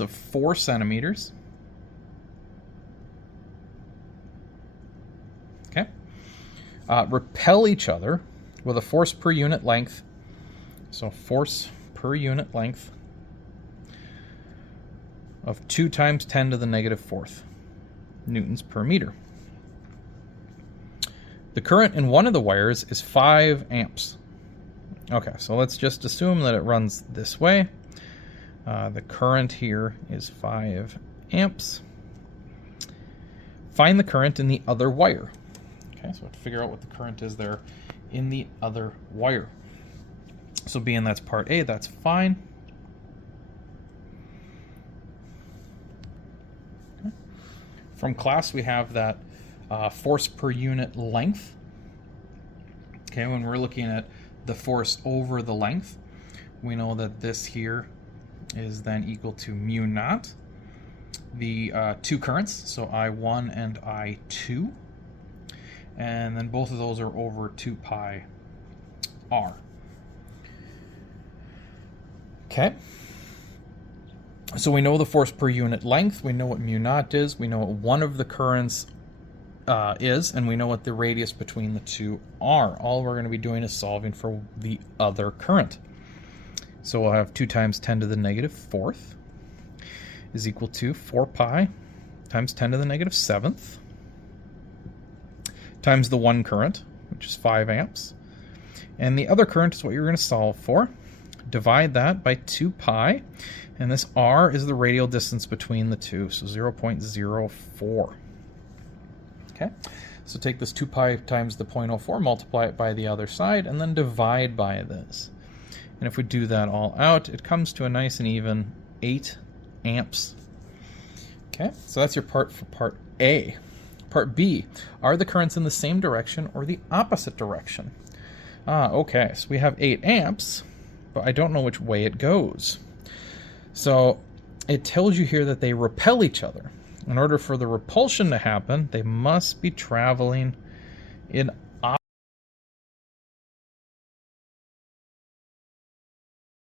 of 4 centimeters. Okay. Repel each other with a force per unit length. So force per unit length of 2 times 10 to the negative 4th newtons per meter. The current in one of the wires is 5 amps. Okay, so let's just assume that it runs this way. The current here is 5 amps. Find the current in the other wire. Okay, so to figure out what the current is there in the other wire. So being that's part A, that's fine. Okay. From class, we have that force per unit length. Okay, when we're looking at the force over the length, we know that this here is then equal to mu naught, the 2 currents, so I1 and I2, and then both of those are over 2 pi r. Okay, so we know the force per unit length, we know what mu naught is, we know what one of the currents is, and we know what the radius between the two are. All we're going to be doing is solving for the other current. So we'll have 2 times 10 to the negative 4th is equal to 4 pi times 10 to the negative 7th times the one current, which is 5 amps. And the other current is what you're going to solve for. Divide that by 2 pi, and this r is the radial distance between the two, so 0.04. Okay, so take this 2 pi times the 0.04, multiply it by the other side, and then divide by this. And if we do that all out, it comes to a nice and even 8 amps. Okay, so that's your part for part A. Part B, are the currents in the same direction or the opposite direction? Okay, so we have 8 amps, but I don't know which way it goes. So it tells you here that they repel each other. In order for the repulsion to happen, they must be traveling in